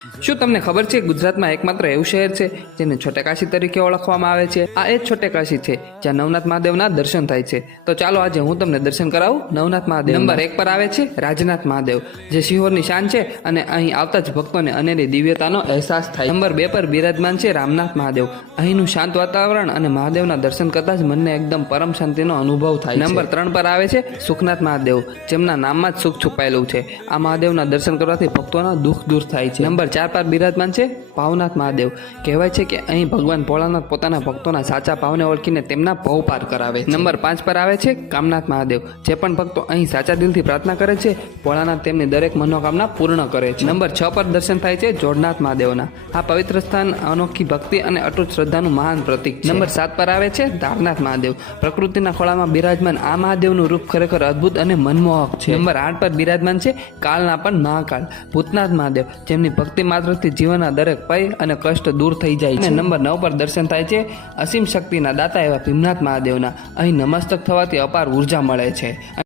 શું તમને ખબર છે ગુજરાતમાં એકમાત્ર એવું શહેર છે જેને છોટે કાશી તરીકે ઓળખવામાં આવે છે? આ એ જ છોટે કાશી છે જ્યાં નવનાથ મહાદેવના દર્શન થાય છે. તો ચાલો આજે હું તમને દર્શન કરાવું નવનાથ મહાદેવ. નંબર 1 પર આવે છે રાજનાથ મહાદેવ, જે શિહોરની શાન છે અને અહીં આવતા જ ભક્તોને અનેરી દિવ્યતાનો અહેસાસ થાય. નંબર 2 પર બિરાજમાન છે રામનાથ મહાદેવ. અહીંનું શાંત વાતાવરણ અને મહાદેવના દર્શન કરતા જ મનને એકદમ પરમ શાંતિનો અનુભવ થાય છે. નંબર 3 પર આવે છે સુખનાથ મહાદેવ, જેમના નામમાં જ સુખ છુપાયેલું છે. આ મહાદેવના દર્શન કરવાથી ભક્તોના દુઃખ દૂર થાય છે. નંબર 4 પર બિરાજમાન છે ભાવનાથ મહાદેવ. કહેવાય છે કે અહીં ભગવાન ભોળાનાથ પોતાના ભક્તોના સાચા ભાવને ઓળખીને તેમના ભવ પાર કરાવે છે. નંબર 5 પર આવે છે કામનાથ મહાદેવ. જે પણ ભક્તો અહીં સાચા દિલથી પ્રાર્થના કરે છે, ભોળાનાથ તેમની દરેક મનોકામના પૂર્ણ કરે છે. નંબર 6 પર દર્શન થાય છે જોડનાથ મહાદેવના. આ પવિત્ર સ્થાન અનોખી ભક્તિ અને અટૂટ શ્રદ્ધાનું મહાન પ્રતીક છે. નંબર 7 પર આવે છે ધારનાથ મહાદેવ. પ્રકૃતિના ખોળામાં બિરાજમાન આ મહાદેવનું રૂપ ખરેખર અદ્ભુત અને મનમોહક છે. નંબર 8 પર બિરાજમાન છે કાળના પણ મહાકાળ ભૂતનાથ મહાદેવ, જેમની ભક્તિ માત્રથી જીવનના દરેક ભય અને કષ્ટ દૂર થઈ જાય છે. નંબર 9 પર દર્શન થાય છે અસીમ શક્તિના દાતા એવા ભીમનાથ મહાદેવના. અહીં નમસ્તક થવાથી અપાર ઉર્જા મળે છે.